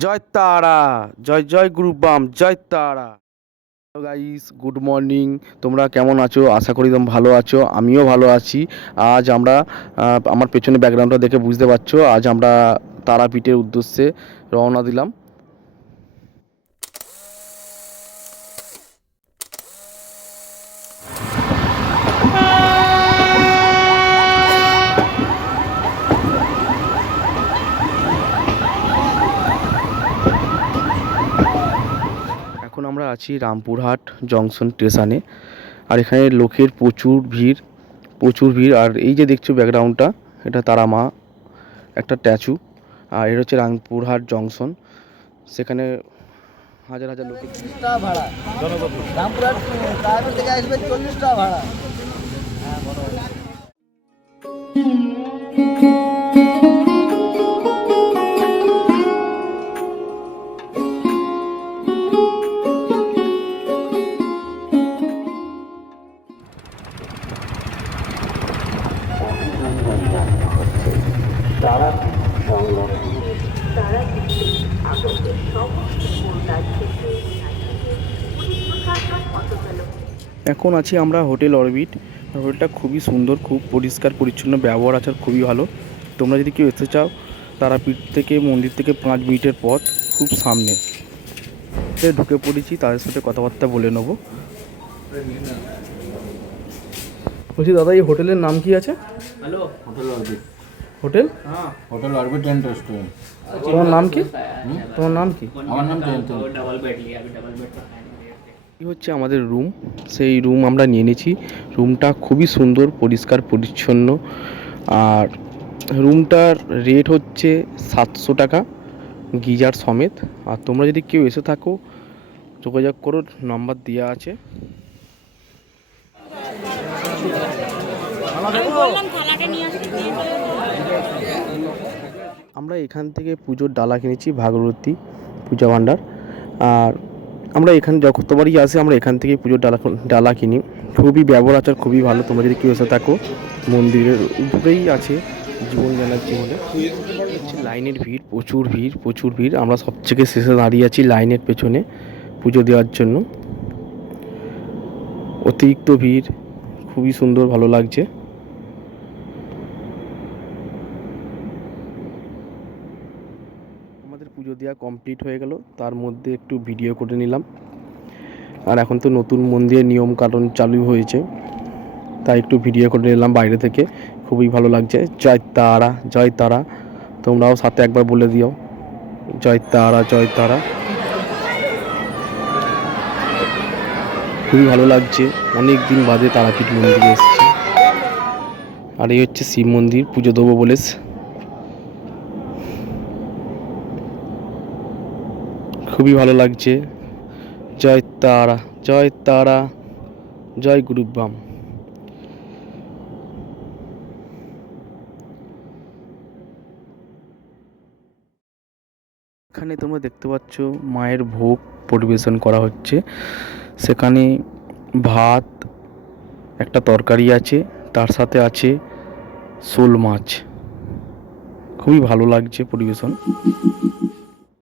জয় তারা, জয় জয় গুরু বাম, জয় তারা। Hello guys, good morning. তোমরা কেমন আছো? আশা করি তোমরা ভালো আছো, আমিও ভালো আছি। আজ আমরা আমার পেছনে ব্যাকগ্রাউন্ডটা দেখে বুঝতে পারছো, আজ আমরা তারাপীঠের উদ্দেশ্যে রওনা দিলাম। এখন আমরা আছি রামপুরহাট জংশন স্টেশনে। আর এখানে লোকের প্রচুর ভিড়, প্রচুর ভিড়। আর এই যে দেখছো ব্যাকগ্রাউন্ডটা, এটা তারা মা একটা স্ট্যাচু। আর এটা হচ্ছে রামপুরহাট জংশন। সেখানে হাজার হাজার লোক। 40 টাকা ভাড়া রামপুরহাট তারাপীঠ থেকে আসবে 40 টাকা ভাড়া। হ্যাঁ বলো। এখন আছি আমরা হোটেল অরবিট। হোটেলটা খুবই সুন্দর, খুব পরিষ্কার পরিচ্ছন্ন, ব্যবহার আচার খুবই ভালো। তোমরা যদি কেউ এসে চাও, তারাপীঠ থেকে মন্দির থেকে 5 মিনিটের পথ, খুব সামনে। ঢুকে পড়েছি, তাদের সাথে কথাবার্তা বলে নেবো। বলছি দাদা, এই হোটেলের নাম কি আছে? Hello, hotel Orbit. Hotel hotel Orbit and restaurant. তোমার নাম কি? তোমার নাম কি? আমার নাম জয়ন্ত। এই হচ্ছে আমাদের রুম। সেই রুম আমরা নিয়ে নিয়েছি। রুমটা খুবই সুন্দর, পরিষ্কার পরিচ্ছন্ন। আর রুমটার রেট হচ্ছে 700 টাকা, গিজার সমেত। আর তোমরা যদি কেউ এসে থাকো, যোগাযোগ করো, নাম্বার দেওয়া আছে। আমরা এখান থেকে পুজোর ডালা কিনেছি, ভাগীরথী পূজা ভাণ্ডার। আর আমরা এখানে যতবারই আসি, আমরা এখান থেকে পুজোর ডালা কিনি। খুবই ব্যবহার আচার খুবই ভালো। তোমরা যদি কেউ এসে থাকো, মন্দিরের উপরেই আছে জীবন ব্যানার্জি বলে। হচ্ছে লাইনের ভিড়, প্রচুর ভিড়, প্রচুর ভিড়। আমরা সবথেকে শেষে দাঁড়িয়ে আছি লাইনের পেছনে পুজো দেওয়ার জন্য। অতিরিক্ত ভিড়, খুবই সুন্দর, ভালো লাগছে। আমাদের পুজো দেওয়া কমপ্লিট হয়ে গেল, তার মধ্যে একটু ভিডিও করে নিলাম। আর এখন তো নতুন মন্দিরের নিয়ম কানুন চালু হয়েছে, তাই একটু ভিডিও করে নিলাম বাইরে থেকে। খুবই ভালো লাগছে। জয় তারা, জয় তারা। তোমরাও সাথে একবার বলে দিও, জয় তারা, জয় তারা। খুবই ভালো লাগছে, অনেক দিন বাদে তারাপীঠ মন্দিরে এসেছি। আর এই হচ্ছে শিব মন্দির, পুজো দেবো বলে। খুবই ভালো লাগছে। জয় তারা, জয় তারা, জয় গুরু বাম। এখানে তোমরা দেখতে পাচ্ছ মায়ের ভোগ পরিবেশন করা হচ্ছে। সেখানে ভাত, একটা তরকারি আছে, তার সাথে আছে শোল মাছ। খুবই ভালো লাগছে পরিবেশন।